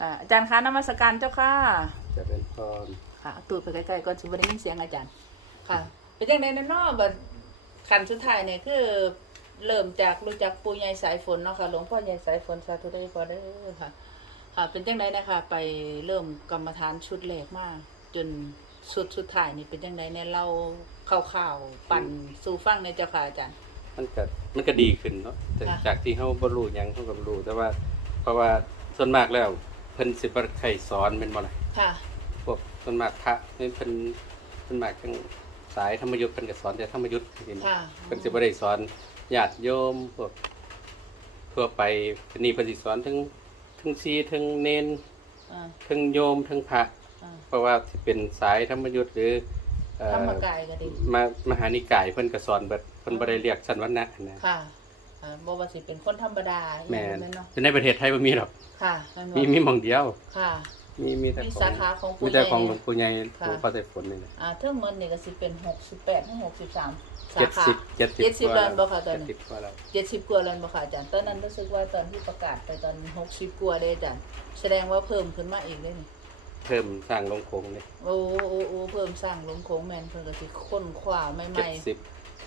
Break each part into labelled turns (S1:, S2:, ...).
S1: อ่าอาจารย์คะนมัสการเจ้าค่ะ
S2: จะเป็นพร
S1: ค่ะเอาตูดไปใกล้ๆก่อนสิบ่ได้ยินเสียงอาจารย์ ค่ะ เป็นจังได๋เนาะบัดขั้นสุดท้ายเนี่ยคือ เริ่มจากรู้จักปู่ใหญ่สายฝนเนาะค่ะหลวงพ่อใหญ่สายฝนสาธุได้พอเด้อค่ะ ค่ะ เป็นจังไดนะคะ ไปเริ่มกรรมฐานชุดแรกมาจนสุดสุดท้ายนี่เป็นจังไดเนี่ยเราข่าวๆปั่นสู่ฟังในเจ้าค่ะอาจารย์
S2: มันก็มันก็ดีขึ้นเนาะแต่
S1: ค่ะ
S2: จากที่เขาบ่รู้หยังเขาก็บ่รู้แต่ว่า เพราะว่าส่วนมากแล้ว เพิ่นสิบ่ใครสอนเป็นบ่ล่ะ
S1: ค่ะ
S2: พวกส่วนมากพระนี่เพิ่นเพิ่นมากทั้งสายธรรมยุทธ์เพิ่นก็สอนแต่ธรรมยุทธ์นี่นะ
S1: ค่ะ
S2: เพิ่นสิบ่ได้สอนญาติโยมพวกทั่วไปนี่เพิ่นสิสอนทั้งทั้งชีทั้งเนน
S1: อ่า
S2: ทั้งโยมทั้งพระ
S1: อ่า
S2: เพราะว่าสิเป็นสายธรรมยุทธ์หรือเอ่อ
S1: ธรรมกายก็ดี
S2: มามหานิกายเพิ่นก็สอนเบิดเพิ่นบ่ได้เรียกชั้นวรรณะนะ
S1: ค่ะ อ่าบ่ว่าสิเป็นคนธรรมดา
S2: แม่
S1: อย่าง
S2: น
S1: นั้นเนาะ
S2: แต่ในประเทศไทยบ่มีหรอก
S1: ค่ะแม่นบ่
S2: มีมีหม่องเดียว
S1: ค่ะ
S2: มีมีแต่
S1: มี
S2: ของ
S1: สาขาของปู่
S2: มีแต่
S1: ใหญ่
S2: ของหลวงปู่ใหญ่
S1: ค่ะ
S2: ปู่พ่อไต้ฝนนี่นะ
S1: อ่าเทิงมันนี่ก็สิเป็น68ถึง63สา
S2: เจ็ด
S1: ขา
S2: สิบเจ็ดสิบ
S1: เจ็ดสิบ
S2: กว่า
S1: ล้านบ่คะตอนนี้
S2: เจ็ดสิบกว่าแล้ว
S1: 70กว่าแล้วบ่ค่ะอาจารย์ตอนนั้นรู้สึกว่าตอนที่ประกาศไปตอน60กว่าเด้อาจารย์แสดงว่าเพิ่มขึ้นมาอีกเด้นี่
S2: เพิ่มสร้างโรงโคงนี่
S1: โอ้โอ้โอ้เพิ่มสร้างลงโค้งแม่นเพิ่นก็สิค้นคว้าให
S2: เจ็ด
S1: ม่
S2: สิบ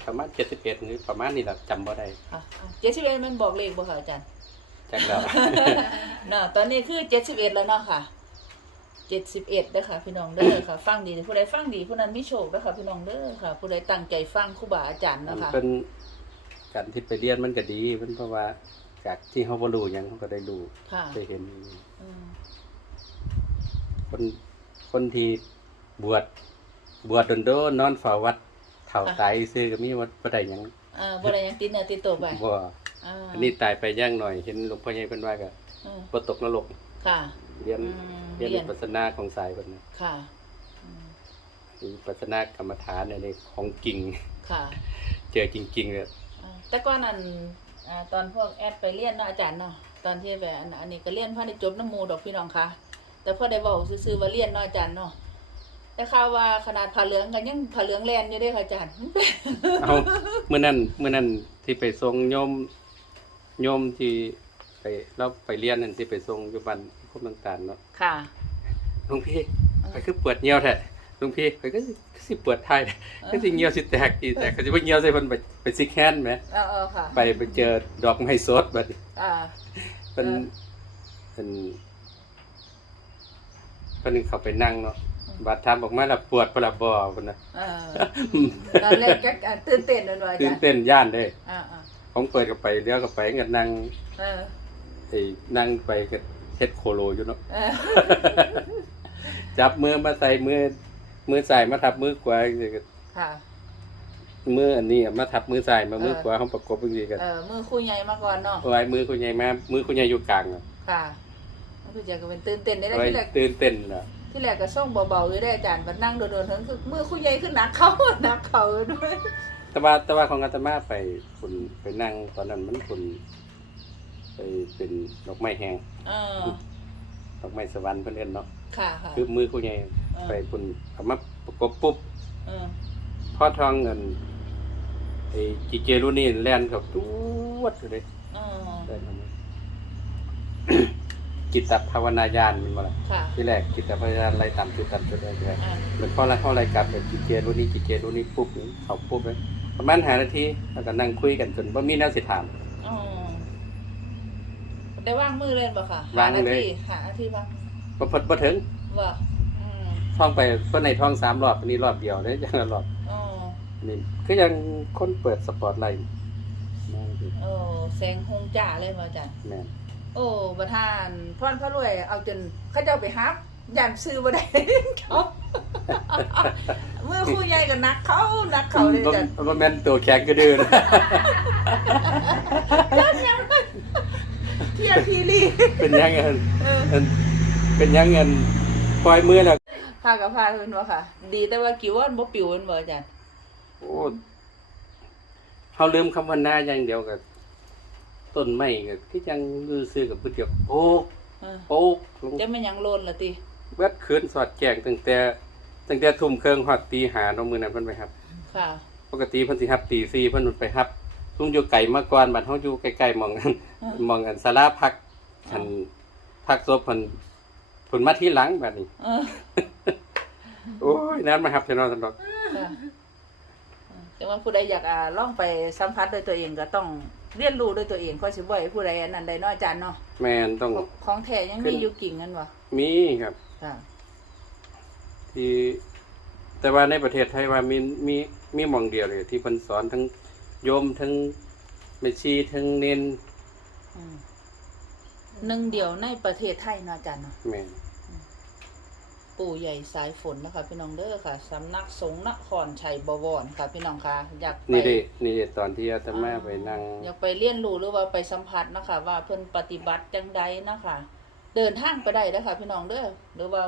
S2: ประมาณเจ็ดสิบเอ็ดหรือประมาณนี้แหละจำบ่ได้
S1: ๆค่ะ71มันบอกเลขบ่ค่ะอาจารย์
S2: จักแล้ว
S1: เนาะตอนนี้คือ71แล้วเนาะค่ะ71เด้อค่ะพี่น้องเด้อค่ะ ฟังดีผู้ใดฟังดีผู้นั้นมีโชคเด้อค่ะพี่น้องเด้อค่ะ ผู้ใดตั้งใจฟังครูบาอาจารย์
S2: มัน
S1: เนาะค่ะ
S2: เป็นการที่ไปเรียนมันก็ดีมันเพราะว่าจากที่เขาบ่รู้หยังเขาก็ได้รู้
S1: ค่ะ
S2: ได้เห็น
S1: อืม
S2: คนคนที่บวชบวชโดนๆนอนเฝ้าวัด เฒ่าตายซื่อก็มีวัดบ่ได้หยัง
S1: อ่าบ่ได้หยังติดเนื้อติดตัวไป
S2: บ่
S1: อ่า
S2: อันนี้ตายไปย่างหน่อยเห็นหลวงพ่อใหญ่เพิ่นว่าก็
S1: อืม
S2: บ่ตกนรก
S1: ค่ะ
S2: เรียน
S1: อืม
S2: เรียน
S1: เรียน
S2: วิปัสสนาของสายเพิ่นนะ
S1: ค่ะอืม
S2: วิปัสสนากรรมฐานเนี่ยนี่ของจริง
S1: ค่ะ
S2: เจอจริงๆเลย
S1: อ่าแต่ก่อนนั้นอ่าตอนพวกแอดไปเรียนเนาะอาจารย์เนาะตอนที่แบบอันอันนี้ก็เรียนพาได้จบน้ำหมูดอกพี่น้องค่ะแต่พอได้เว้าซื่อๆว่าเรียนเนาะอาจารย์เนาะ แต่ข่าวว่าขนาดผ้าเหลืองกันยังผ้าเหลืองแลนอยู่เด้ค่ะอาจารย์
S2: เอาเมื่อนั้นเมื่อนั้นที่ไปทรงโยมโยมที่ไปเราไปเรียนนั่นที่ไปทรงอยู่บ้านพวกต่างๆเนาะ
S1: ค่ะ
S2: หลวงพี่ไปคือปวดเหี่ยวแท้หลวงพี่ไปก็สิสิปวดท้ายแท้ก็สิเหี่ยวสิแตกอีแตกก็สิบ่เหี่ยวใส่เพิ่นไปไปซิกแฮนด์แหม
S1: เออเออค่ะ
S2: ไปไปเจอดอกไม้สดบัดนี้
S1: อ่า
S2: เพิ่น
S1: เออ
S2: เพิ่นเพิ่นเข้าไปนั่งเนาะ บาดถามออกมาแล้วปวดบ่ล่ะบ่เพิ่นน่ะ
S1: เออตอนแรกก็อ่าตื่นเต้นนั่นว่าอา
S2: ตื่
S1: จานรย์
S2: เต้นย่านเด้
S1: อ่าอ่า
S2: ผมเปิดก็ไปเลี้ยวก็ไปก็นั่ง
S1: เออ
S2: ไอ้นั่งไปก็เฮ็ดโคโลอยู่เนาะ
S1: เออ
S2: จับมือมาใส่มือ มือซ้ายมาทับมือขวาจังซี่ก็
S1: ค่ะ
S2: มืออันนี้มาทับมือซ้ายมา
S1: เออ
S2: มือขวาเฮาประกบจังซี่ก็
S1: เออมือคู่ใหญ่มาก่อนเนาะ
S2: เอาไว้มือคุณใหญ่มามือคุณใหญ่อยู่กลางอะ
S1: ค่ะมันคือจะก็เป็นตื่นเต้นได้
S2: เอา
S1: แล้ว
S2: ไว้
S1: ที่แรก
S2: ตื่นเต้นน่ะ
S1: ที่แรกก็ส่งเบาๆอยู่ได้อาจารย์มันนั่งโดนๆทั้งคือมือคู่ใหญ่ขึ้นหนักเขาหนักเขาด้วย
S2: แต่ว่าแต่ว่าของอาตมาไปคุณไปนั่งตอนนั้นมันคุณไปเป็นดอกไม้แห้ง
S1: เออ
S2: ดอกไม้สวรรค์เพิ่นเอิ้นเนาะ
S1: ค่ะค่ะ
S2: คือมือคุณใหญ่
S1: เออ
S2: ไปคุณเอามาประกบปุ๊บ
S1: เออ
S2: พอทองเงินไอ้จิเจรุนี่แล่นกับตูดอยู่เลย
S1: เออ
S2: ได้ทำ จิตตภาวนายานมันมาละ
S1: ค่ะ
S2: ที่แรกจิตตภาวนายานไล่ตามจุดตามจุดได้เลย
S1: อ่า
S2: เหมือนพอละเข้าไรกลับแบบจิเจรุนี่จิเจรุนี่ปุ๊บนี่เขาปุ๊บเลยประมาณหานาทีแล้วก็นั่งคุยกันจนว่ามีแนวสิถาม
S1: อ๋อได้ว่างมือเล่นบ่ค่ะ
S2: ว่าง
S1: หนา
S2: เลย
S1: ทีหานาทีว่าง
S2: พอพอพอถึง
S1: ว่าอืม
S2: ท่องไปก็ในท่องสามรอบอันนี้รอบเดียวได้ยังละรอบ
S1: อ๋อ
S2: อันนี่คือยังคนเปิดสปอตไลท์มองดู
S1: โอ้แสงหงจ่าเลยมาอาจารย์
S2: แม่น
S1: โอ้ประธานพรพระรวยเอาจนเขาเจ้าไปฮับยันซื้อบ่ได้เขามือคู่ใหญ่ก็นักเขานักเขาเลยอาจารย์
S2: บ่บ่แม่นตัวแข็งกระดือนะ
S1: เทียทีรี
S2: เป็นยังไง
S1: เออ
S2: อันเป็นยังไงปล่อยมือแล้ว
S1: พากับพาเพิ่นบ่ค่ะ ดีแต่ว่ากี่วันบ่ปิวเพิ่นบ่อาจารย์
S2: โอ้เขาลืมคำว่าหน้าอย่างเดียวกับ ต้นไม้ก็คือยังลือซื้อกับพืชเดียวโป๊ก
S1: เออ
S2: โป๊กลง
S1: จะแม่นหยังโลนล่ะติ
S2: เบิดคืนสอดแจงตั้งแต่ตั้งแต่ทุ่มเครื่องฮอดตีหาเนาะมื้อนั้นเพิ่นไปครับ
S1: ค่ะ
S2: ปกติเพิ่นสิรับตี4เพิ่นไปรับลุงอยู่ไกลมาก่อนบัดเฮาอยู่ใกล้ๆหมองนั้นหมองอันศาลาพักอันพักศพเพิ่นผลมาที่หลังแบบนี้
S1: เออ
S2: โอ้ยนั้นมาครับเทนอนสนอก
S1: ค่ะแต่ว่าผู้ใดอยากอ่าลองไปสัมผัสด้วยตัวเองก็ต้อง เรียนรู้ด้วยตัวเองค่อยสิบ่ให้ผู้ใดอันนั้นได้เนาะอาจารย์เนาะ
S2: แมนต้อง
S1: ของของแท้ยัง
S2: ขึ้
S1: มี
S2: น
S1: อยู่กิ่งกันบ่
S2: มีครับ
S1: ค่ะ
S2: ที่แต่ว่าในประเทศไทยว่ามีมีมีหมองเดียวเลยที่เพิ่นสอนทั้งโยมทั้งเมชีทั้งเน้น
S1: อืมหนึ่งเดียวในประเทศไทยเนาะอาจารย์เนาะ
S2: แมน
S1: ปู่ใหญ่สายฝนนะคะพี่น้องเด้อค่ะสำนักสงฆ์นครชัยบวรค่ะ พี่น้องค่ะอยากไป
S2: นี่เด้นี่เด้ตอนที่อาตมาไปนั่ง
S1: อยากไปเรียนรู้หรือว่าไปสัมผัสนะคะ ว่าเพิ่นปฏิบัติจังใดนะคะ เดินทางไปได้เด้อค่ะพี่น้องเด้อหรือว่า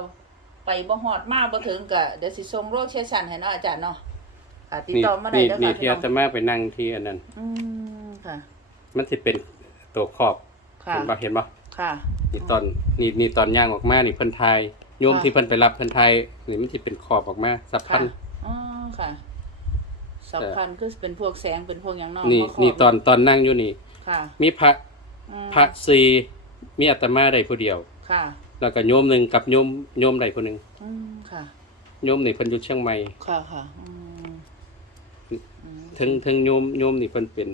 S1: ไปบ่ฮอดมาบ่ถึงก็เดี๋ยวสิส่งโรคเชี่ยวชาญให้เนาะอาจารย์เนาะค่ะติด
S2: นี่
S1: ต่อมาได้
S2: นี่
S1: เด้อ
S2: นี่
S1: ค่ะ
S2: ที่
S1: พี่น้
S2: อา
S1: อง
S2: ตมาไปนั่งที่อันนั้น
S1: อืมค่ะ
S2: มันสิเป็นตัวขอบ
S1: ค่ะ
S2: เห็นบ่เห็นบ่
S1: ค่ะ
S2: นี่ตอนนี่นี่ตอนย่างออกมานี่เพิ่นทาย โยม
S1: ค่ะ
S2: ที่เพิ่นไปรับเพิ่นทายนี่มันสิเป็นขอบออกมาสับพั
S1: ค่ะ
S2: น
S1: อ๋อค่ะสำคัญคือเป็นพวกแสงเป็นพวกหยังเนาะ
S2: นี่
S1: มาครบ
S2: นี่ตอนตอนนั่งอยู่นี่
S1: ค่ะ
S2: มีพระ
S1: อืม
S2: พระสีมีอาตมาได้ผู้เดียว
S1: ค่ะ
S2: แล้วก็โยมหนึ่งกับโยมโยมใดผู้หนึ่ง
S1: อืมค่ะ
S2: โยมนี่เพิ่นอยู่เชียงใหม่
S1: ค่ะค่ะอืมอืม
S2: ถึงถึงโยมโยมนี่เพิ่นเป็น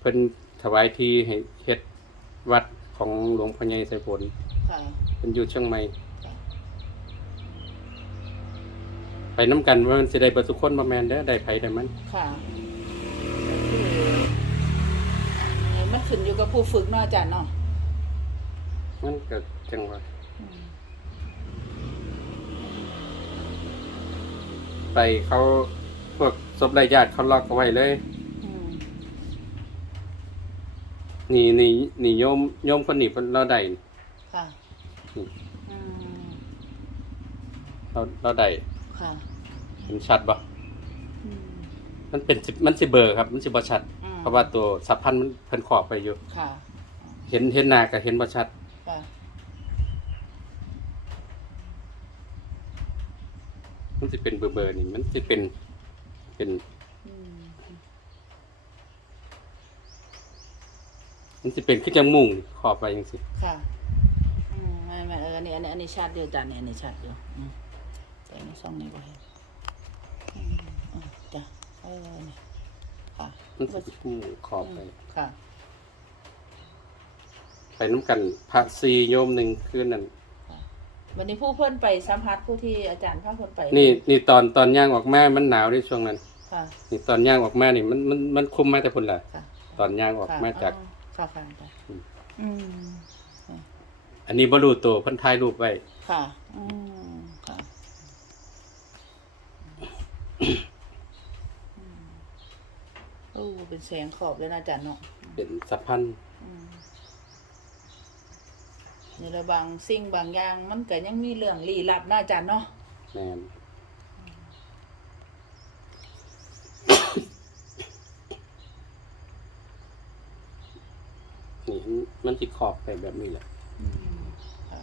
S2: เพิ่นถวายที่ให้เฮ็ดวัดของหลวงพ่อใหญ่ไสผล
S1: ค่ะ
S2: เพิ่นอยู่เชียงใหม่ ไปน้กันว่ามันสิได้เบิดทุกคนบ่แม่นเด้อได้ไผได้มัน
S1: ค่ะคือมันขึ้นอยู่กับผู้ฝึกเนาะอาจารย์เนาะ
S2: มันก็จังว่า
S1: อืม
S2: ไปเขาพวกศพรายญาติเขาล็อกเอาไว้เลย
S1: อืม
S2: นี่นี่นี่โยมโยมคนนี้เพิ่นเราได้
S1: ค่ะ
S2: อืม
S1: อืม
S2: เราเราได้
S1: ค่ะ
S2: เห็นชัดบ่
S1: อืม
S2: มันเป็นสิมันสิเบลอครับ มันสิบ่ชัด
S1: อืม
S2: เพราะว่าตัวสับพันธ์มันเพิ่นขอบไปอยู่
S1: ค่ะ
S2: เห็นเห็นหน้าก็เห็นบ่ชัด
S1: ค่ะ
S2: มันสิเป็นเบลอๆนี่มันสิเป็นเป็น
S1: อืม
S2: มันสิเป็นคือจังมุงขอบไปจังซี่
S1: ค่ะอืมไม่ไม่เอออันนี้อันนี้อันนี้ชัดเดียวอาจารย์เนี่ยอันนี้ชัดเดียวอืม แต่อันนี้ซ่องนี้ก็เห็นอืมอืมจ้ะเออนี่ค่ะ
S2: มันสิเป็นมุงขอบไป
S1: ค่ะ
S2: ไปนํกันพระซีโยมหนึงคืนนั้น
S1: วันนี้ผู้เพิ่นไปสัมผัสผู้ที่อาจารย์พาเพิ่นไป
S2: นี่นี่ตอนตอนย่างออกมามันหนาวในช่วงนั้น
S1: ค่ะ
S2: นี่ตอนย่างออกมานี่มันมันมันคุมมาแต่พุ่นล่ะ
S1: ค่ะ
S2: ตอนย่างออกมาจาก
S1: ค่ะค่ะค่ะ
S2: อืม
S1: อืม
S2: อันนี้บ่รู้ตัวเพิ่นถ่ายรูปไว้
S1: ค่ะ อืมค่ะอืม โอ้เป็นแสงขอบเลยนะอาจารย์เนาะ
S2: เป็นสับพันธ์
S1: อืมนี่ละบางสิ่งบางอย่าง มันก็ยังมีเรื่องลี้ลับนะอาจารย์เนาะ
S2: แม่นนี่มันสิขอบไปแบบนี้แหละ
S1: อืมค่ะ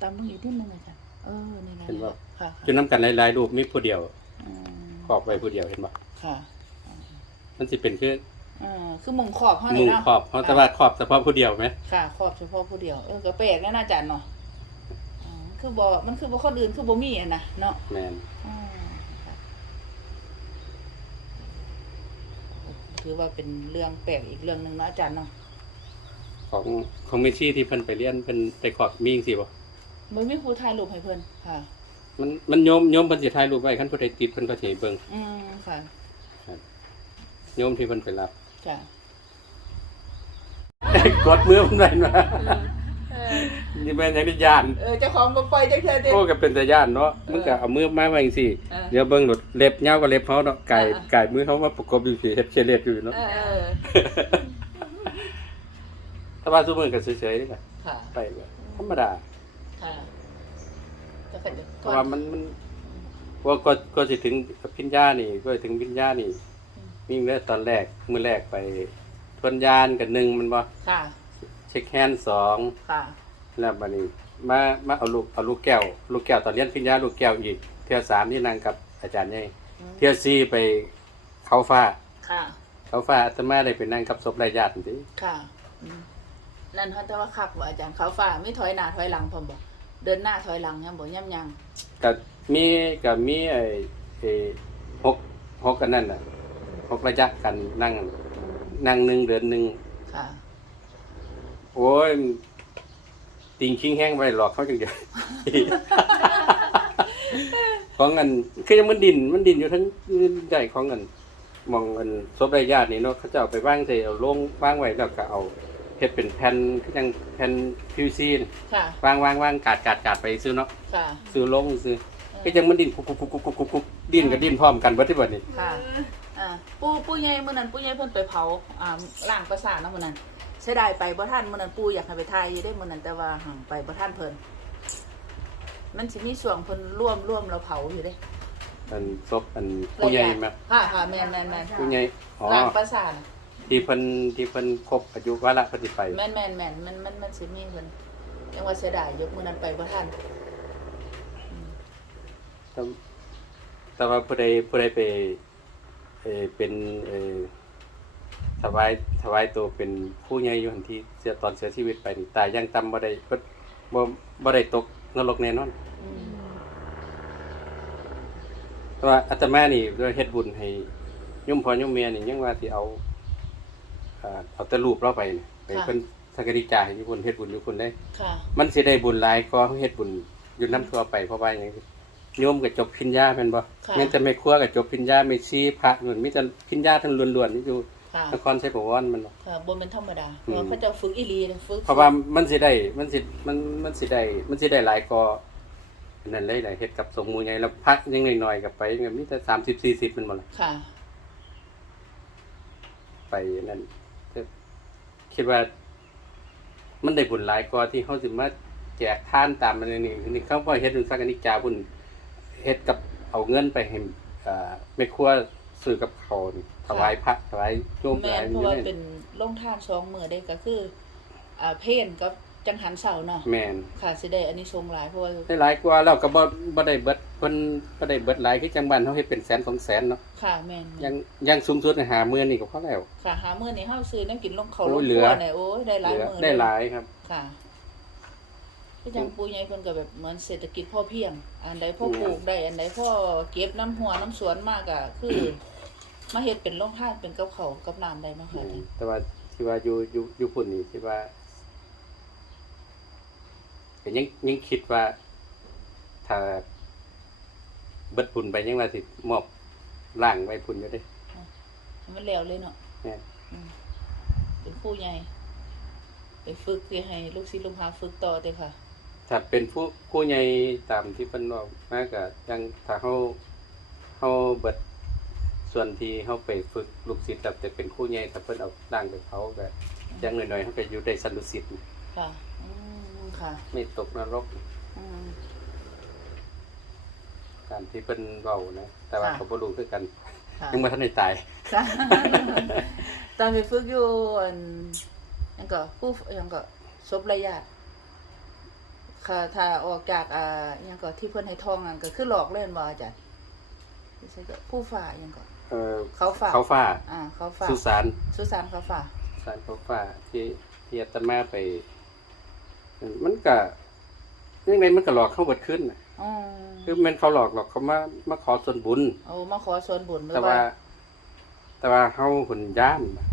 S1: ตามตรงนี้ที่นึงอาจารย์เออนี่นะ
S2: เห็นว่า
S1: ค่ะ
S2: จุดน้ำกันหลายๆรูปมีผู้เดียว
S1: อืม
S2: ขอบไว้ผู้เดียวเห็นบ่
S1: ค่ะ
S2: มันสิเป็นคือ
S1: อ่าคือมุงขอบเท่า
S2: มุ
S1: นี้
S2: ง
S1: เนาะ
S2: ขอบเพราะแต่ว่าขอบเฉพาะผู้เดียวไหม
S1: ค่ะขอบเฉพาะผู้เดียวเออก็แปลกนะอาจารย์เนาะอืมคือบ่มันคือบ่คนอื่นคือบ่มีอะนะเนาะ
S2: แม่น
S1: อืมค่ะถือว่าเป็นเรื่องแปลกอีกเรื่องหนึ่งเนาะอาจารย์เนาะ
S2: ของของเมชี่ที่เพิ่นไปเรียนเพิ่นไปขอบมีจังซี่บ่
S1: บ่มีผู้ถ่ายรูปให้เพิ่นค่ะ
S2: มันมันโยมโยมเพิ่นสิถ่ายรูปไว้คันผู้ใดติดเพิ่นก็สิให้เบิ่ง
S1: อืมค่ะ
S2: โยมที่เพิ่นไปรับ
S1: ค่ะ
S2: กดมือมันไว้มานี่แม่นยังได้ย่าน
S1: เออเจ้าของบ่ปล่อยจังเทื่อเด้
S2: โอ้ก็เป็นแต่ย่านเนาะมึงก็เอามือมาไว้จังซี่
S1: เออ
S2: เดี๋ยวเบิ่งหลดเล็บยาวกว่าเล็บเขาเนาะไก่
S1: เออ
S2: ไก่มือเขามาประกบอยู่สิเฮ็ดเคเล็ดอยู่เนาะ
S1: เออเออ
S2: ถ้าว่าซุมื้อก็เฉยๆนี่แหละ
S1: ค่ะ
S2: ไปแบบธรรมดา
S1: ค่ะจะเป็น
S2: เพราะว่ามันมันว่าก็ก็สิถึงพิญญานี่ ก็ถึงพิญญานี่นี่เด้อตอนแรกมื้อแรกไปทวนยานกันหนึ่งมันบ่
S1: ค่ะ
S2: เช็คแฮนด์สอง
S1: ค่ะ
S2: แล้วบัดนี้มามาเอาลูกเอาลูกแก้ว ลูกแก้วตอนเรียนพิญญาลูกแก้วอีก เที่ยวสามที่นั่งกับอาจารย์ใหญ่
S1: อืม
S2: เที่ยวสี่ไปเขาฟ้า
S1: ค่ะ
S2: เขาฟ้าอาตมาได้ไปนั่งกับศพรายญาตินี่
S1: ค่ะอืมนั่นเขาแต่ว่าคักบ่อาจารย์เขาฝ่าไม่ถอยหน้าถอยหลังพร้อมบ่ เดินหน้าถอยหลังยังบ่ย่ำยัง
S2: ก็มีก็มีไอ้ไอ้หกหกกันนั่นน่ะหกระยะกันนั่ง นั่งหนึ่งเดือนหนึ่ง
S1: ค่ะ
S2: โอ้ยติงคิงแห้งไปหลอกเขาจังเดียว ของเงินคือยังมันดินมันดินอยู่ทั้งใหญ่ของเงินมองเงินศพรายญาตินี่เนาะเขาจะเอาไปว่างใส่เอาลงว่างไว้แล้วก็เอา เฮ็ดเป็นแผ่นคือจังแผ่น PVC น่ะ
S1: ค่ะ
S2: วางวางวางกาดกาดกาดไปซื้อเนาะ
S1: ค่ะ
S2: ซื้อลงซื้อคือจังมันดินกุกกุกกุกกุกกุกกุกกุกดินกับดินพร้อมกันเบิดที่เบิดนี่
S1: ค่ะ อ่าปู่ปู่ใหญ่มื้อนั้นปู่ใหญ่เพิ่นไปเผาอ่าล้างประสาทเนาะมื้อนั้นเสียดายไปบ่ทันมื้อนั้นปู่อยากให้ไปถ่ายอยู่ได้มื้อนั้นแต่ว่าหังไปบ่ทันเพิ่นมันสิมีช่วงเพิ่นร่วมร่วมเราเผาอยู่เด้
S2: อันศพอันผู้ใหญ่มา
S1: ค่ะค่ะแม่นแม่นแม่น
S2: ผู้ใหญ่อ๋อ
S1: ล้างประสาทน่ะ
S2: ที่เพิ่นที่เพิ่นครบอายุวาระปฏิไป
S1: แม่นแม่นแม่นมันมันมันสิมีเพิ่นยังว่าเสียดายยกมื้อนั้นไปบ่ทัน
S2: แต่แต่ว่าผู้ใดผู้ใดไปเออเป็นเออถวายถวายตัวเป็นผู้ใหญ่อยู่หันที่เสียตอนเสียชีวิตไปนี่ตายยังต่ำบ่ได้บ่บ่บ่ได้ตกนรกแน่นอน
S1: อืม
S2: แต่ว่าอาตมานี่เฮ็ดบุญให้โยมพ่อโยมแม่นี่ยังว่าสิเอา อ่าเอาแต่รูปเราไปนี่ไปเพิ่นสักการิจาให้อยู่คนเฮ็ดบุญอยู่คนได้
S1: ค่ะ
S2: มันสิได้บุญหลายกว่าเฮ็ดบุญอยู่น้ำทั่วไปเพราะว่าอย่างนี้โยมก็จบพิญญาแม่นบ่
S1: ค่ะ
S2: งั้นจะไม่ครัวก็จบพิญญาไม่ซีพระนู่นมีแต่พิญญาทั้งล้วนๆนี่อยู่
S1: ค่ะ
S2: นครไชยประวรมันบ่
S1: ค่ะบ่แม่นธรรมดา
S2: อืม
S1: ว่าเขาเจะฝึกอีหลีเลยฝึก
S2: เพราะว่ามันสิได้มันสิมันมันสิได้มันสิได้หลายกว่าอันนั่นเลยได้เฮ็ดกับสมหมู่ใหญ่แล้วพระยังน้อยๆก็ไปก็มีแต่30 40มันบ่ล่ะ
S1: ค่ะ
S2: ไปนั่นก็ คิดว่า มันได้บุญหลายกว่าที่เขาสิมาแจกทานตามมันนี่นี่เขาบ่เฮ็ดเป็นสักนิจาบุญเฮ็ดกับเอาเงินไปให้อ่าแม่ครัวซื้อกับเขาวนี่ถวายพระถวายโยมถ
S1: แม่
S2: วาย
S1: นเพราะว่า
S2: นี่
S1: เป็นลงทานสองมื้อได้ก็คือ อ่าเพนกับ จังหันเสาร์เนาะ
S2: แม่น
S1: ค่ะสิได้อันนี้ชงส์หลายเพราะว่า
S2: ได้หลายกว่าแล้วก็บ่บ่ได้เบิดเพิ่นบ่ได้เบิดหลายคือจังบ้านเฮาเฮ็ดเป็นแสนสองแสนเนาะ
S1: ค่ะแม่น
S2: ยังยังสูงสุดหาหมื่นนี่ก็พอแล้ว
S1: ค่ะหามื้อนี้เฮาซื้อน้ำกินลงเขา
S2: โอ้
S1: ล
S2: ย
S1: ง
S2: เหลื
S1: ครั
S2: อ
S1: วเนี่ยโอ้ยได้หลาย
S2: เหลือ
S1: มื้อ
S2: ได้ห
S1: เย
S2: ลายครับ
S1: ค่ะคือจังปูใหญ่เพิ่นก็แบบเหมือนเศรษฐกิจพอเพียง อันใดพ่อ
S2: อืม
S1: ปลูกได้อันใดพ่อเก็บน้ำหัวน้ำสวนมากอะคือมาเฮ็ดเป็นโรงทานเป็นกับเขาวกับน้ำได้เนาะ
S2: อื
S1: ค่ะ
S2: มแต่ว่าที่ว่าอยู่อยู่อยู่พุ่นนี่ที่ว่า ก็ยังยังคิดว่าถ้าเบิดพุ่นไปยังว่าสิมอบร่างไว้พุ่นอยู่เด้
S1: ให้มันแล้วเลยเนาะ
S2: แม่น
S1: อืมเป็นผู้ใหญ่ไปฝึกที่ให้ลูกศิษย์ลูกหาฝึกต่อเด้อค่ะ
S2: ถ้าเป็นผู้ผู้ใหญ่ตามที่เพิ่นบอกมาก็ยังถ้าเฮาเฮาเบิดส่วนที่เฮาไปฝึกลูกศิษย์แต่จะเป็นผู้ใหญ่ถ้าเพิ่นเอาร่างไปเผาก็อย่างน้อยๆเฮาก็อยู่ได้สันตุสิทธิ์
S1: ค่ะอืม ค่ะ
S2: ไม่ตกนรก
S1: อืม
S2: ตามที่เพิ่นเว้านะ แต่ว่า
S1: ค่ะ
S2: เขาบ่รู้คือกัน
S1: ค่ะ
S2: ยังบ่ทันได้ตาย
S1: ค่ะตอนไปฝึกอยู่อันยังก็ผู้ยังก็ศพระยะค่ะถ้าออกจากอ่ายังก็ที่เพิ่นให้ทองนั่นก็คือหลอกเล่นบ่อาจารย์ไม่ใช่ก็ผู้ฝ่ายังก็
S2: เอ่อ
S1: เขาฝ่า
S2: เขาฟ้า
S1: อ่า เขาฝ่า
S2: สุสาน
S1: สุสานเขาฝ่า
S2: สารเขาฟ้าที่ที่อาตมาไป มันก็ยังไงมันก็หลอกเข้าเบิดขึ้นน่ะ
S1: อ๋อ
S2: คือแมันเขาหลอกหรอกเขามามาขอส่วนบุญ
S1: เอามาขอส่วนบุญหรือ
S2: แต่
S1: ว่า
S2: ว่า แต่ว่าเฮาหุ่นย่านน่ะ